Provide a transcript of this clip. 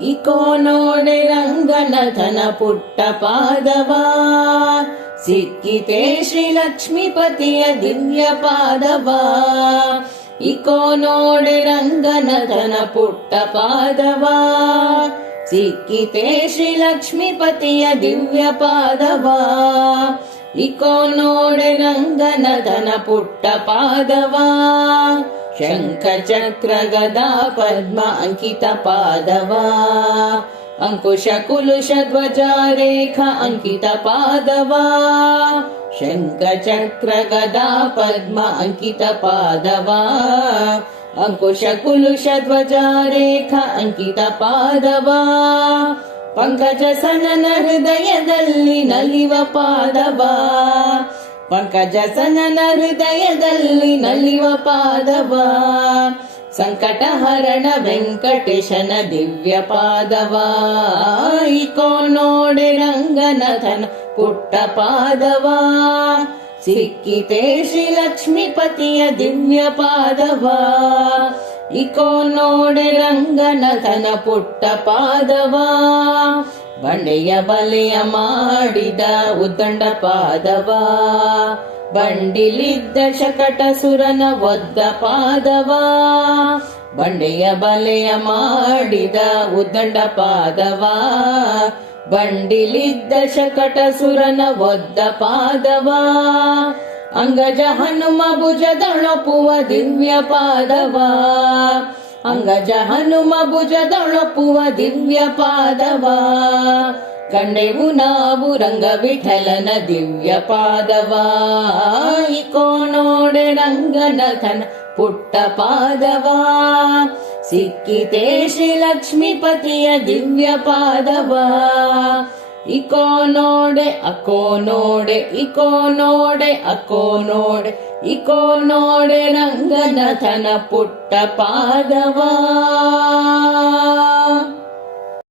Eco ನೋಡೆ ರಂಗನಾಥನ ಪುಟ್ಟ ಪಾದವಾ, ಸಿಕ್ಕಿತೆ ಶ್ರೀ ಲಕ್ಷ್ಮೀಪತಿಯ ದಿವ್ಯ ಪಾದವಾ. ಇಕೋ ನೋಡೆ ರಂಗನಾಥನ ಪುಟ್ಟ ಪಾದವಾ, ಸಿಕ್ಕಿತೆ ಶ್ರೀ ಲಕ್ಷ್ಮೀಪತಿಯ ದಿವ್ಯ ಪಾದವಾ. ಇಕೋ ನೋಡೆ ರಂಗನಾಥನ ಪುಟ್ಟ ಪಾದವಾ, ಶಂಖ ಚಕ್ರ ಗದಾ ಪದ್ಮ ಅಂಕಿತ ಪಾದವಾ. ಅಂಕುಶ ಕುಲುಷ ಧ್ವಜ ರೇಖಾ ಅಂಕಿತ ಪಾದವಾ, ಶಂಖ ಚಕ್ರ ಗದಾ ಪದ್ಮ ಅಂಕಿತ ಪಾದವಾ. ಅಂಕುಶ ಕುಲುಷ ಧ್ವಜ ರೇಖಾ ಅಂಕಿತ ಪಾದವಾ. ಪಂಕಜ ಸನನ ಹೃದಯದಲ್ಲಿ ನಲಿವ ಪಾದವಾ, ಪಂಕಜ ಸನನ ಹೃದಯದಲ್ಲಿ ನಲಿವ ಪಾದವಾ. ಸಂಕಟ ಹರಣ ವೆಂಕಟೇಶನ ದಿವ್ಯ ಪಾದವಾ. ಇಕೋ ನೋಡೆ ರಂಗನಾಥನ ಪುಟ್ಟ ಪಾದವಾ, ಸಿಕ್ಕಿತೆ ಶ್ರೀ ಲಕ್ಷ್ಮೀಪತಿಯ ದಿವ್ಯ ಪಾದವಾ. ಇಕೋ ನೋಡೆ ರಂಗನಾಥನ ಪುಟ್ಟ ಪಾದವಾ, ಬಂಡೆಯ ಬಲೆಯ ಮಾಡಿದ ಉದ್ದಂಡ ಪಾದವಾ. ಬಂಡಿಲಿದ್ದ ಶಕಟ ಸುರನ ಒದ್ದ ಪಾದವಾ, ಬಂಡೆಯ ಬಲೆಯ ಮಾಡಿದ ಉದ್ದಂಡ ಪಾದವಾ. ಬಂಡಿಲಿದ್ದ ಶಕಟ ಸುರನ ಒದ್ದ ಪಾದವಾ. ಅಂಗಜ ಹನುಮ ಭುಜದೊಳಪುವ ದಿವ್ಯ ಪಾದವಾ, ಅಂಗಜ ಹನುಮ ಭುಜದೊಳಪುವ ದಿವ್ಯ ಪಾದವಾ. ಕಂಡೆವು ನಾವು ರಂಗ ವಿಠಲನ ದಿವ್ಯ ಪಾದವಾ. ಇಕೋ ನೋಡೆ ರಂಗನಾಥನ ಪುಟ್ಟ ಪಾದವಾ, ಸಿಕ್ಕಿತೆ ಶ್ರೀ ಲಕ್ಷ್ಮೀಪತಿಯ ದಿವ್ಯ ಪಾದವಾ. ಇಕೋ ನೋಡೆ ಅಕೋ ನೋಡೆ ಇಕೋ ನೋಡೆ ಅಕೋ ನೋಡೆ ಇಕೋ ನೋಡೆ ರಂಗನಾಥನ ಪುಟ್ಟ ಪಾದವಾ.